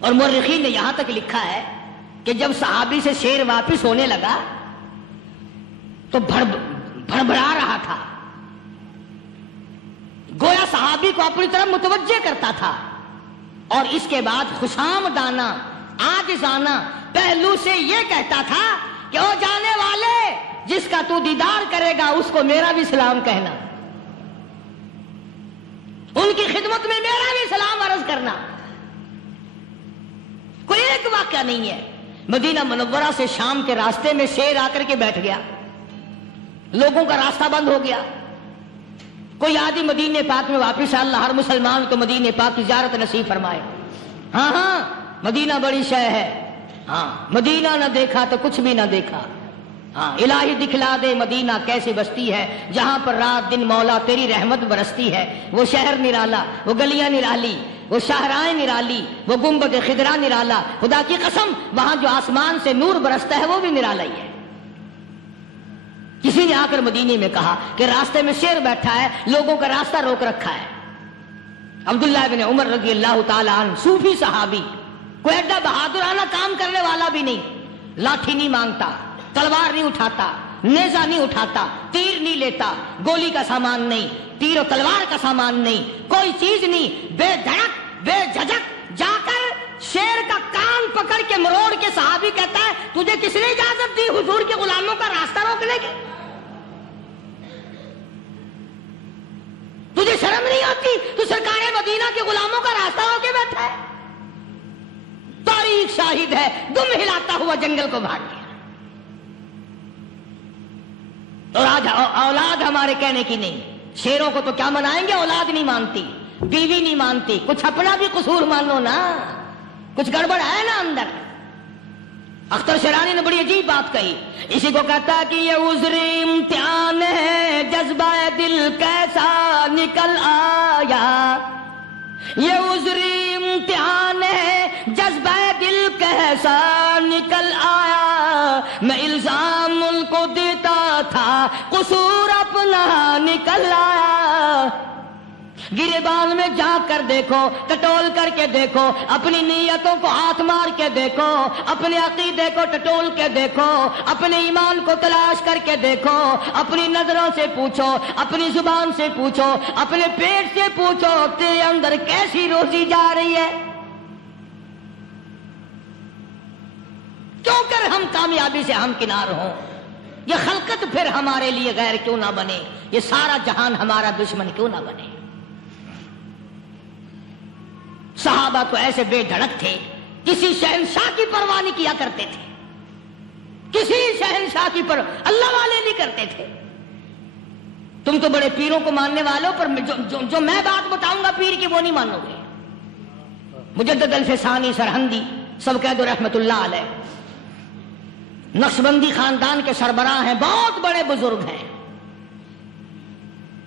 اور مورخین نے یہاں تک لکھا ہے کہ جب صحابی سے شیر واپس ہونے لگا تو بھڑبڑا رہا تھا، گویا صحابی کو اپنی طرف متوجہ کرتا تھا، اور اس کے بعد خوشامدانہ عاجزانہ پہلو سے یہ کہتا تھا کہ او جانے والے، جس کا تو دیدار کرے گا اس کو میرا بھی سلام کہنا، ان کی خدمت میں میرا بھی سلام عرض کرنا۔ کوئی ایک واقعہ نہیں ہے۔ مدینہ منورہ سے شام کے راستے میں شیر آ کر کے بیٹھ گیا، لوگوں کا راستہ بند ہو گیا۔ کوئی آدمی مدینہ پاک میں واپس، اللہ ہر مسلمان کو مدینہ پاک کی زیارت نصیب فرمائے۔ ہاں مدینہ بڑی شے ہے، ہاں مدینہ نہ دیکھا تو کچھ بھی نہ دیکھا، ہاں الہی دکھلا دے مدینہ کیسی بستی ہے جہاں پر رات دن مولا تیری رحمت برستی ہے۔ وہ شہر نرالا، وہ گلیاں نرالی، وہ شاہراہیں نرالی، وہ گنبد خضرا نرالا، خدا کی قسم وہاں جو آسمان سے نور برستا ہے وہ بھی نرالا ہی ہے۔ کسی نے آ کر مدینے میں کہا کہ راستے میں شیر بیٹھا ہے، لوگوں کا راستہ روک رکھا ہے۔ عبداللہ بن عمر رضی اللہ تعالیٰ عنہ، صوفی صحابی، کوئی ایڈا بہادرانہ کام کرنے والا بھی نہیں، لاٹھی نہیں مانگتا، تلوار نہیں اٹھاتا، نیزہ نہیں اٹھاتا، تیر نہیں لیتا، گولی کا سامان نہیں، تیر و تلوار کا سامان نہیں، کوئی چیز نہیں، بے دھڑک بے جھجک جا کر شیر کا کان پکڑ کے مروڑ کے صحابی کہتا ہے، تجھے کس نے اجازت دی حضور کے غلاموں کا راستہ روکنے کی؟ تجھے شرم نہیں آتی؟ تو سرکار مدینہ کے غلاموں کا راستہ روکے بیٹھا ہے۔ تاریخ شاہد ہے، دم ہلاتا ہوا جنگل کو بھاگ گیا۔ اور آج اولاد ہمارے کہنے کی نہیں، شیروں کو تو کیا منائیں گے، اولاد نہیں مانتی، بیوی نہیں مانتی، کچھ اپنا بھی قصور مان لو نا، کچھ گڑبڑ ہے نا اندر۔ اختر شیرانی نے بڑی عجیب بات کہی، اسی کو کہتا ہے کہ یہ عذر امتحان ہے، جذبہ دل کیسا نکل آیا، یہ عذر امتحان ہے، جذبہ دل کیسا نکل آیا، میں الزام ان کو دیتا تھا، قصور اپنا نکل آیا۔ گریبان میں جا کر دیکھو، ٹٹول کر کے دیکھو، اپنی نیتوں کو ہاتھ مار کے دیکھو، اپنے عقیدے کو ٹٹول کے دیکھو، اپنے ایمان کو تلاش کر کے دیکھو، اپنی نظروں سے پوچھو، اپنی زبان سے پوچھو، اپنے پیٹ سے پوچھو، تیرے اندر کیسی روزی جا رہی ہے؟ کیوں کر ہم کامیابی سے ہمکنار ہوں؟ یہ خلقت پھر ہمارے لیے غیر کیوں نہ بنے؟ یہ سارا جہان ہمارا دشمن کیوں نہ بنے؟ صحابہ تو ایسے بے دھڑک تھے، کسی شہنشاہ کی پرواہ نہیں کیا کرتے تھے، کسی شہنشاہ کی پرواہ اللہ والے نہیں کرتے تھے۔ تم تو بڑے پیروں کو ماننے والوں، پر جو میں بات بتاؤں گا پیر کی وہ نہیں مانو گے۔ مجدد الفسانی سرہندی سب کہہ دو رحمت اللہ علیہ، نقشبندی خاندان کے سربراہ ہیں، بہت بڑے بزرگ ہیں،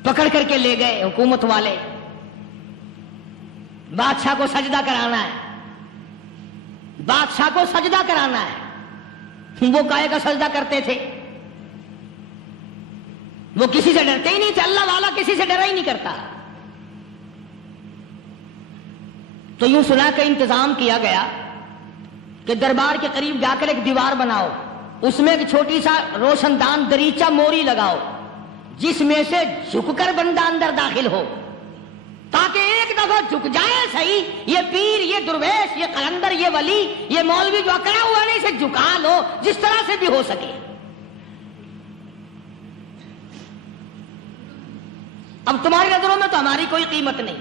پکڑ کر کے لے گئے حکومت والے، بادشاہ کو سجدہ کرانا ہے، بادشاہ کو سجدہ کرانا ہے۔ وہ کائے کا سجدہ کرتے تھے؟ وہ کسی سے ڈرتے ہی نہیں تھے، اللہ والا کسی سے ڈرا ہی نہیں کرتا۔ تو یوں سنا کہ انتظام کیا گیا کہ دربار کے قریب جا کر ایک دیوار بناؤ، اس میں ایک چھوٹی سا روشن دان دریچہ موری لگاؤ، جس میں سے جھک کر بندہ اندر داخل ہو، تاکہ ایک دفعہ جھک جائے صحیح، یہ پیر، یہ درویش، یہ قلندر، یہ ولی، یہ مولوی جو اکڑا ہوا نہیں، اسے جھکا لو جس طرح سے بھی ہو سکے۔ اب تمہاری نظروں میں تو ہماری کوئی قیمت نہیں،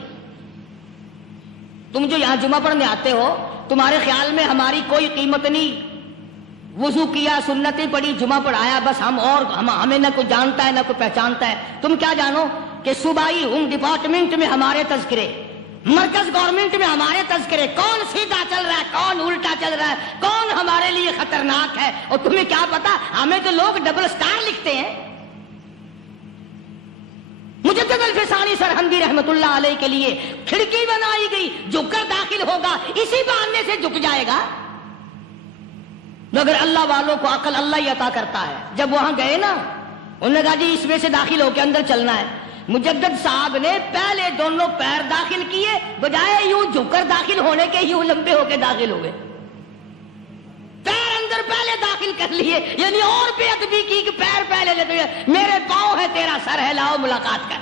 تم جو یہاں جمعہ پڑھنے آتے ہو، تمہارے خیال میں ہماری کوئی قیمت نہیں، وضو کیا، سنتیں پڑھی، جمعہ پڑھایا، بس ہمیں نہ کوئی جانتا ہے نہ کوئی پہچانتا ہے۔ تم کیا جانو کہ صوبائی ہوم ڈپارٹمنٹ میں ہمارے تذکرے، مرکز گورنمنٹ میں ہمارے تذکرے، کون سیدھا چل رہا ہے، کون الٹا چل رہا ہے، کون ہمارے لیے خطرناک ہے، اور تمہیں کیا پتا، ہمیں تو لوگ ڈبل سٹار لکھتے ہیں۔ مجدد الفسانی سرہندی رحمت اللہ علیہ کے لیے کھڑکی بنائی گئی، جھک کر داخل ہوگا، اسی بہانے سے جھک جائے گا۔ مگر اللہ والوں کو عقل اللہ ہی عطا کرتا ہے۔ جب وہاں گئے نا، انہوں نے کہا جی اس میں سے داخل ہو کے اندر چلنا ہے۔ مجدد صاحب نے پہلے دونوں پیر داخل کیے، بجائے یوں جھک کر داخل ہونے کے یوں لمبے ہو کے داخل ہوئے، پیر اندر پہلے داخل کر لیے، یعنی اور بے ادبی کی کہ پیر پہلے لیتے ہوئے، میرے پاؤں ہے تیرا سر ہے، لاؤ ملاقات کر۔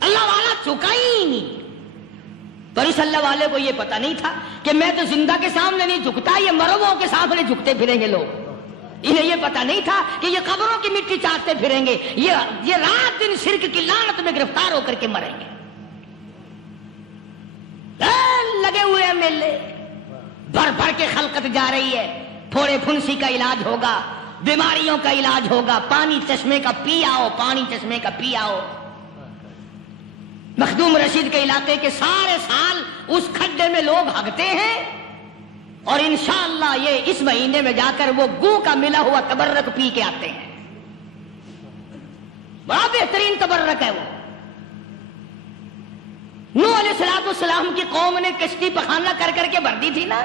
اللہ والا جھکا ہی نہیں، پر اس اللہ والے کو یہ پتا نہیں تھا کہ میں تو زندہ کے سامنے نہیں جھکتا، یہ مرووں کے سامنے جھکتے پھریں گے لوگ۔ انہیں یہ پتا نہیں تھا کہ یہ قبروں کی مٹی چاٹتے پھریں گے، یہ رات دن شرک کی لعنت میں گرفتار ہو کر کے مریں گے۔ لگے ہوئے ہیں میلے، بھر بھر کے خلقت جا رہی ہے، پھوڑے پھنسی کا علاج ہوگا، بیماریوں کا علاج ہوگا، پانی چشمے کا پی آؤ، پانی چشمے کا پی آؤ۔ مخدوم رشید کے علاقے کے سارے سال اس کھڈے میں لوگ ہگتے ہیں، اور انشاءاللہ یہ اس مہینے میں جا کر وہ گو کا ملا ہوا تبرک پی کے آتے ہیں، بڑا بہترین تبرک ہے وہ۔ نوح علیہ السلام کی قوم نے کشتی پخانہ کر کر کے بھر دی تھی نا،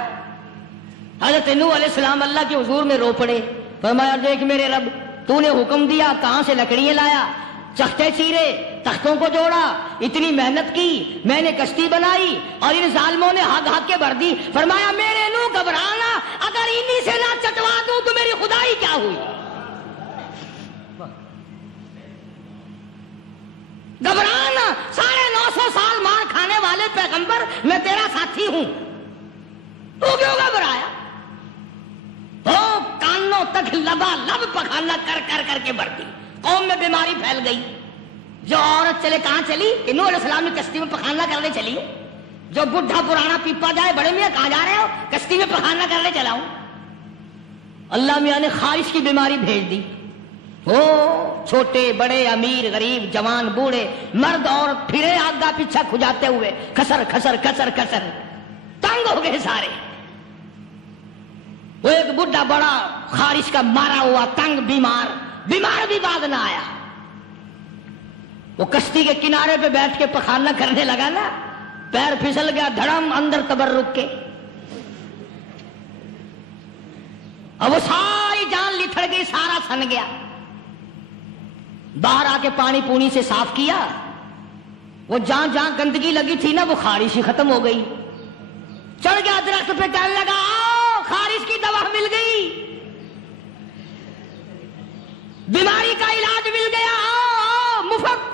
حضرت نوح علیہ السلام اللہ کے حضور میں رو پڑے، فرمایا دیکھ میرے رب، تو نے حکم دیا، کہاں سے لکڑیاں لایا، چختے چیرے، تختوں کو جوڑا، اتنی محنت کی، میں نے کشتی بنائی اور ان ظالموں نے ہاگ ہاگ کے بھر دی۔ فرمایا میرے نو گھبرانا، اگر انہی سے نہ چٹوا دوں تو میری خدائی کیا ہوئی؟ گھبرانا، 950 سال مار کھانے والے پیغمبر، میں تیرا ساتھی ہوں، تو کیوں گھبرایا؟ تو کانوں تک لبا لب پخانا کر کر کر کے بھر دی، قوم میں بیماری پھیل گئی۔ جو عورت چلے کہاں چلی؟ کہ نوح علیہ السلام نے کشتی میں پخانا کرنے چلی ہے۔ جو بڈھا پرانا پیپا جائے، بڑے میاں کہاں جا رہے ہو؟ کشتی میں پخانا کرنے چلا ہوں۔ اللہ میاں نے خارش کی بیماری بھیج دی، وہ چھوٹے بڑے، امیر غریب، جوان بوڑھے، مرد عورت پھرے آگا پیچھا کھجاتے ہوئے، کسر کسر کسر کسر، تنگ ہو گئے سارے۔ وہ ایک بڈھا بڑا خارش کا مارا ہوا تنگ بیمار بھی بعد نہ آیا. وہ کشتی کے کنارے پہ بیٹھ کے پخانہ کرنے لگا نا, پیر پھسل گیا دھڑم اندر تبرک کے, اور وہ ساری جان لتھڑ گئی, سارا سن گیا. باہر آ کے پانی پونی سے صاف کیا, وہ جہاں جہاں گندگی لگی تھی نا وہ خارش ہی ختم ہو گئی. چڑھ گیا درخت پہ, کہنے لگا آؤ خارش کی دوا مل گئی, بیماری کا علاج مل گیا, آؤ مفت.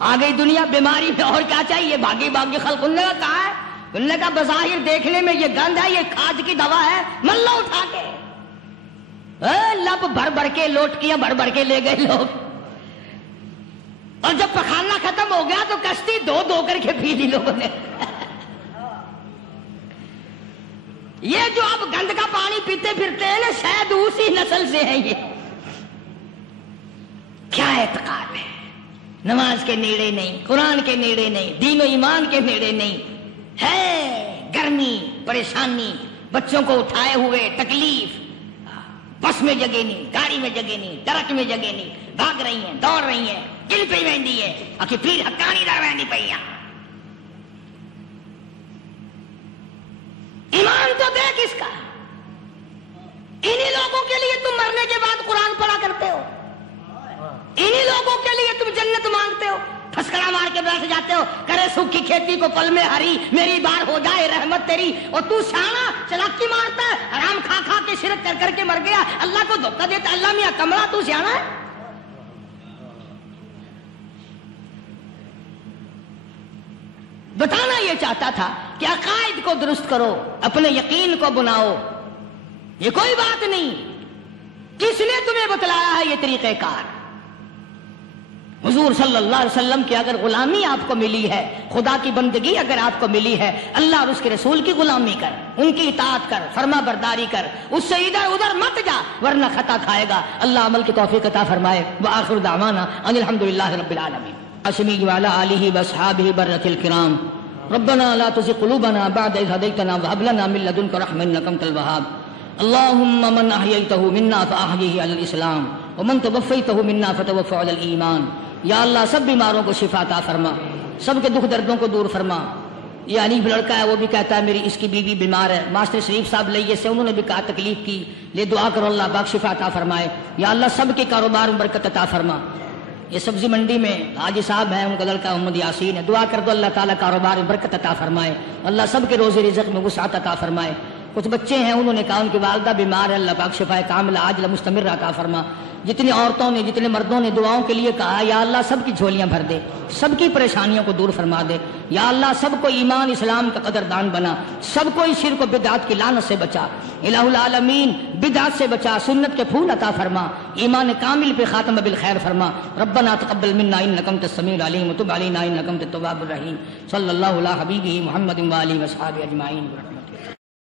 آ گئی دنیا بیماری میں, اور کیا چاہیے؟ باغی خلق. انہوں نے کہا ہے, انہوں نے کہا بظاہر دیکھنے میں یہ گند ہے, یہ کھاج کی دوا ہے, من لو اٹھا کے. لب بھر کے لوٹکیاں بھر کے لے گئے لوگ, اور جب پخانہ ختم ہو گیا تو کشتی دو کر کے پی لی لوگوں نے. یہ جو اب گند کا پانی پیتے پھرتے ہیں نا, شاید اسی نسل سے ہیں. یہ کیا اعتقاد ہے؟ نماز کے نیڑے نہیں, قرآن کے نیڑے نہیں, دین و ایمان کے نیڑے نہیں. ہے گرمی, پریشانی, بچوں کو اٹھائے ہوئے تکلیف, بس میں جگہ نہیں, گاڑی میں جگہ نہیں, ٹرک میں جگہ نہیں, بھاگ رہی ہیں, دوڑ رہی ہیں, دل پہ وینڈی ہے, آخر پھر حقانی دا وینڈی پئی. ایمان تو دے کس کا؟ انہی لوگوں کے لیے تم مرنے کے بعد قرآن پڑھا کرتے ہو, انہی لوگوں کے لیے تم جنت مانگتے ہو, پھسکڑا مار کے بیٹھ جاتے ہو, کرے سکھ کی کھیتی کو پل میں ہری, میری بار ہو جائے رحمت تیری. اور تو سیانا چلاکی مارتا ہے, حرام کھا کے شرک کر کے مر گیا, اللہ کو دھوکہ دیتا, اللہ میاں کمرہ, تو سیانا ہے. بتانا یہ چاہتا تھا کہ عقائد کو درست کرو, اپنے یقین کو بناؤ. یہ کوئی بات نہیں, کس نے تمہیں بتلایا ہے یہ طریقہ کار؟ حضور صلی اللہ علیہ وسلم کی اگر غلامی آپ کو ملی ہے, خدا کی بندگی اگر آپ کو ملی ہے, اللہ اور اس کے رسول کی غلامی کر, ان کی اطاعت کر, فرما برداری کر, اس سے ادھر ادھر مت جا ورنہ خطا کھائے گا. اللہ عمل کی توفیق عطا فرمائے. وآخر دعوانا ان الحمدللہ رب العالمین. اسمی وعلی آلہ واصحابہ برۃ الکرام. ربنا لا تزغ قلوبنا بعد إذ هديتنا وهب لنا من لدنك رحمة إنك أنت الوهاب. اللهم من أحييته منا فأحيه على الإسلام ومن توفيته منا فتوفه على الإيمان. یا اللہ سب بیماروں کو شفا عطا فرما, سب کے دکھ دردوں کو دور فرما. یہ حنیف لڑکا ہے, وہ بھی کہتا ہے میری اس کی بیوی بیمار ہے. ماسٹر شریف صاحب لئیے سے, انہوں نے بھی کہا تکلیف کی, لے دعا کرو اللہ پاک شفا عطا فرمائے. یا اللہ سب کے کاروبار میں برکت عطا فرما. یہ سبزی منڈی میں حاجی صاحب ہیں, ان کا لڑکا محمد یاسین ہے, دعا کر دو اللہ تعالیٰ کاروبار میں برکت عطا فرمائے. اللہ سب کے روزی رزق میں وسعت عطا فرمائے. کچھ بچے ہیں, انہوں نے کہا ان کی والدہ بیمار ہے, اللہ پاک شفا کاملہ عاجلہ مستمرہ عطا فرما. جتنی عورتوں نے, جتنے مردوں نے دعاؤں کے لیے کہا, یا اللہ سب کی جھولیاں بھر دے, سب کی پریشانیوں کو دور فرما دے. یا اللہ سب کو ایمان اسلام کا قدردان بنا, سب کو اس شرک و بدعات کی لعنت سے بچا. الہ العالمین بدعات سے بچا, سنت کے پھول عطا فرما, ایمان کامل پہ خاتمہ بالخیر فرما. ربنا تقبل منا انک انت السمیع العلیم وتب علینا انک انت التواب الرحیم. صلی اللہ علی حبیبہ محمد و آلہ و صحبہ اجمعین.